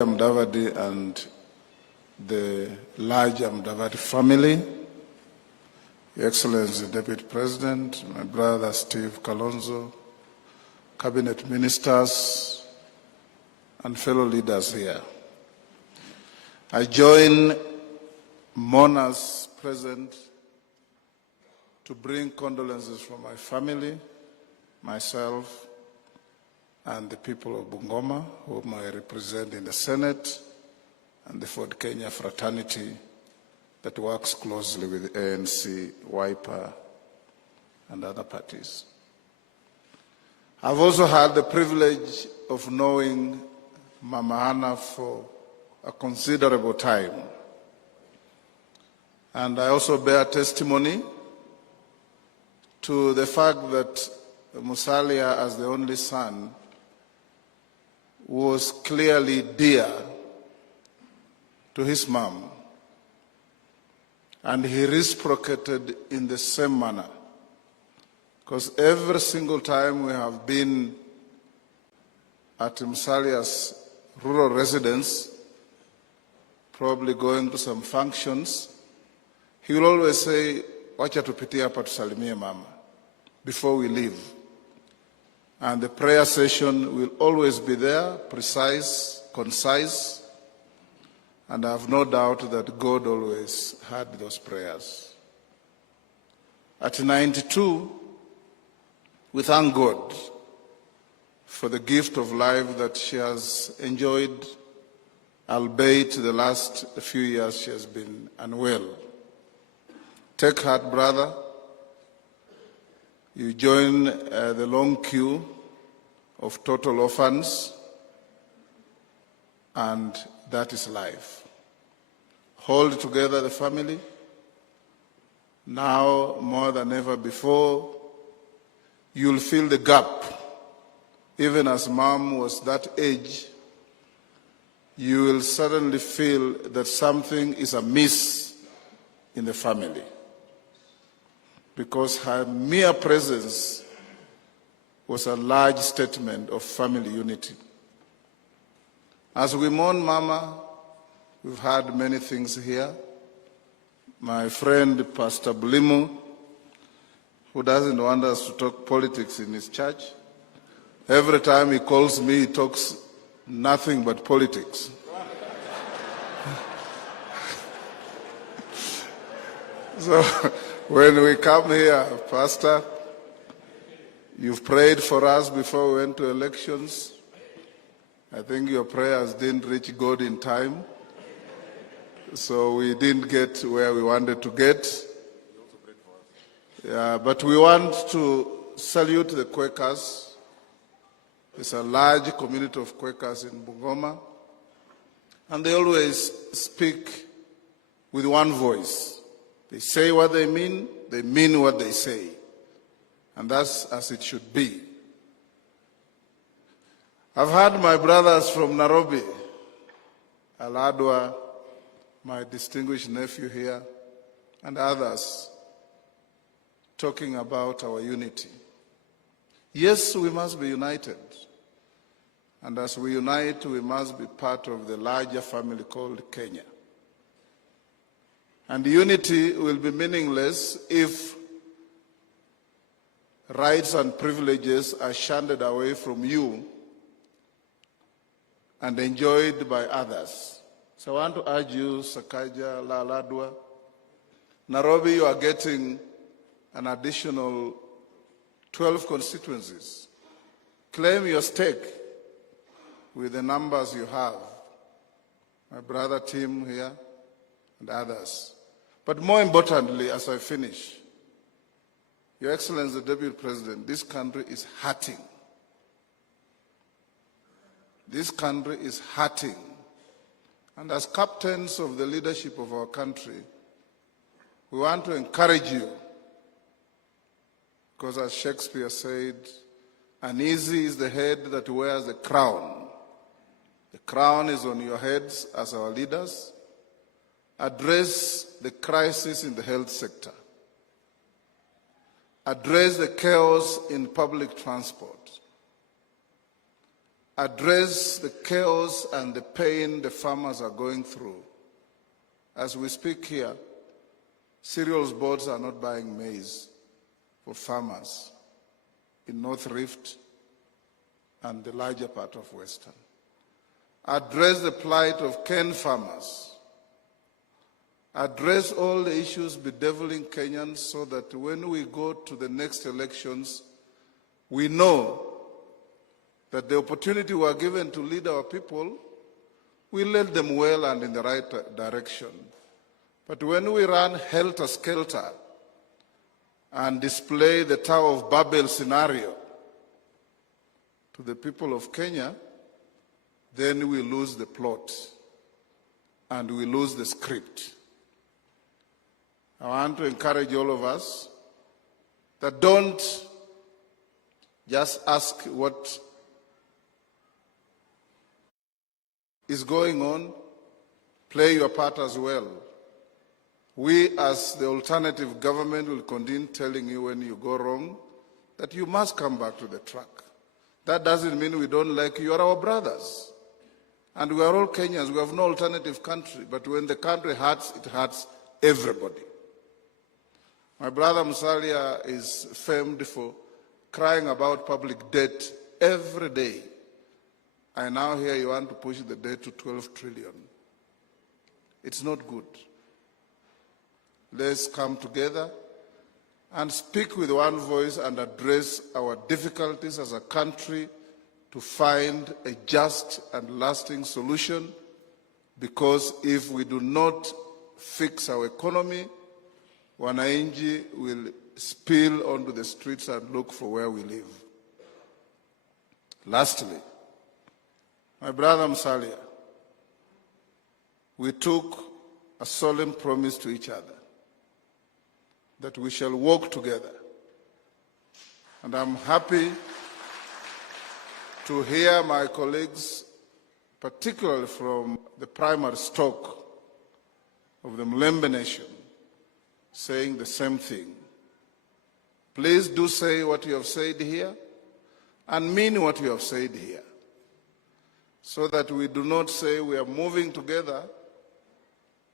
Mudavadi and the large Mudavadi family, Your Excellency the Deputy President, my brother Steve Kalonzo, cabinet ministers, and fellow leaders here. I join mourners present to bring condolences from my family, myself, and the people of Bungoma, whom I represent in the Senate, and the Ford Kenya fraternity that works closely with ANC, Wiper, and other parties. I've also had the privilege of knowing Mama Hannah for a considerable time. And I also bear testimony to the fact that Musalia, as the only son, was clearly dear to his mom, and he reciprocated in the same manner. Because every single time we have been at Musalia's rural residence, probably going to some functions, he will always say, "Wacha tupitie hapa tusalimie mama," before we leave. And the prayer session will always be there, precise, concise, and I have no doubt that God always heard those prayers. At 92, we thank God for the gift of life that she has enjoyed, albeit the last few years she has been unwell. Take heart, brother. You join the long queue of total orphans, and that is life. Hold together the family. Now, more than ever before, you'll fill the gap. Even as mom was that age, you will suddenly feel that something is amiss in the family, because her mere presence was a large statement of family unity. As we mourn Mama, we've heard many things here. My friend Pastor Blimu, who doesn't want us to talk politics in his church, every time he calls me, he talks nothing but politics. So when we come here, Pastor, you've prayed for us before we went to elections. I think your prayers didn't reach God in time, so we didn't get where we wanted to get. Yeah, but we want to salute the Quakers. It's a large community of Quakers in Bungoma, and they always speak with one voice. They say what they mean what they say. And that's as it should be. I've had my brothers from Nairobi, Aladwa, my distinguished nephew here, and others talking about our unity. Yes, we must be united. And as we unite, we must be part of the larger family called Kenya. And unity will be meaningless if rights and privileges are shunned away from you and enjoyed by others. So I want to urge you, Sakaja, Laladwa, Nairobi, you are getting an additional 12 constituencies. Claim your stake with the numbers you have. My brother Tim here and others. But more importantly, as I finish, Your Excellency, the Deputy President, this country is hurting. This country is hurting. And as captains of the leadership of our country, we want to encourage you, because as Shakespeare said, uneasy is the head that wears the crown. The crown is on your heads as our leaders. Address the crisis in the health sector. Address the chaos in public transport. address the chaos and the pain the farmers are going through. As we speak here, cereals boards are not buying maize for farmers in North Rift and the larger part of Western. Address the plight of cane farmers. Address all the issues bedeviling Kenyans so that when we go to the next elections, we know that the opportunity we are given to lead our people, we lead them well and in the right direction. But when we run helter-skelter and display the Tower of Babel scenario to the people of Kenya, then we lose the plot and we lose the script. I want to encourage all of us that don't just ask what is going on, play your part as well. We as the alternative government will continue telling you when you go wrong that you must come back to the track. That doesn't mean we don't like you. You are our brothers. And we are all Kenyans. We have no alternative country. But when the country hurts, it hurts everybody. My brother Musalia is famed for crying about public debt every day. I now hear you want to push the debt to 12 trillion. It's not good. Let's come together and speak with one voice and address our difficulties as a country to find a just and lasting solution, because if we do not fix our economy, wananchi will spill onto the streets and look for where we live. Lastly, my brother Musalia, we took a solemn promise to each other that we shall work together. And I'm happy to hear my colleagues, particularly from the primary stock of the Mlembe Nation, saying the same thing. Please do say what you have said here and mean what you have said here, so that we do not say we are moving together,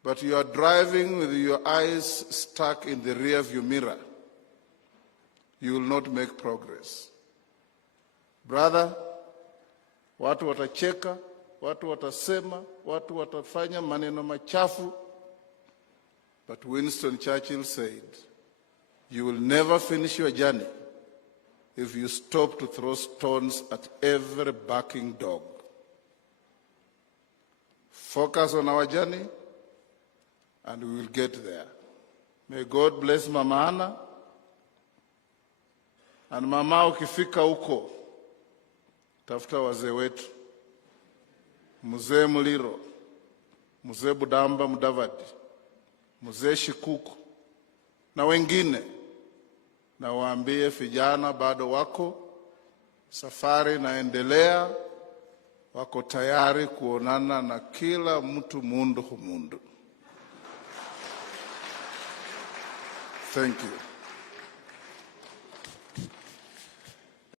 but you are driving with your eyes stuck in the rearview mirror. You will not make progress. Brother, watu watacheka, watu watasema, watu watafanya maneno machafu. But Winston Churchill said, you will never finish your journey if you stop to throw stones at every barking dog. Focus on our journey, and we will get there. May God bless Mama Anna. And mama, ukifika huko, tafuta wazee wetu. Mzee Muliro, Mzee Budamba Mudavadi, Mzee Shikuku, na wengine. Na waambie vijana bado wako, safari naendelea, wako tayari kuonana na kila mtu mundu humundu. Thank you.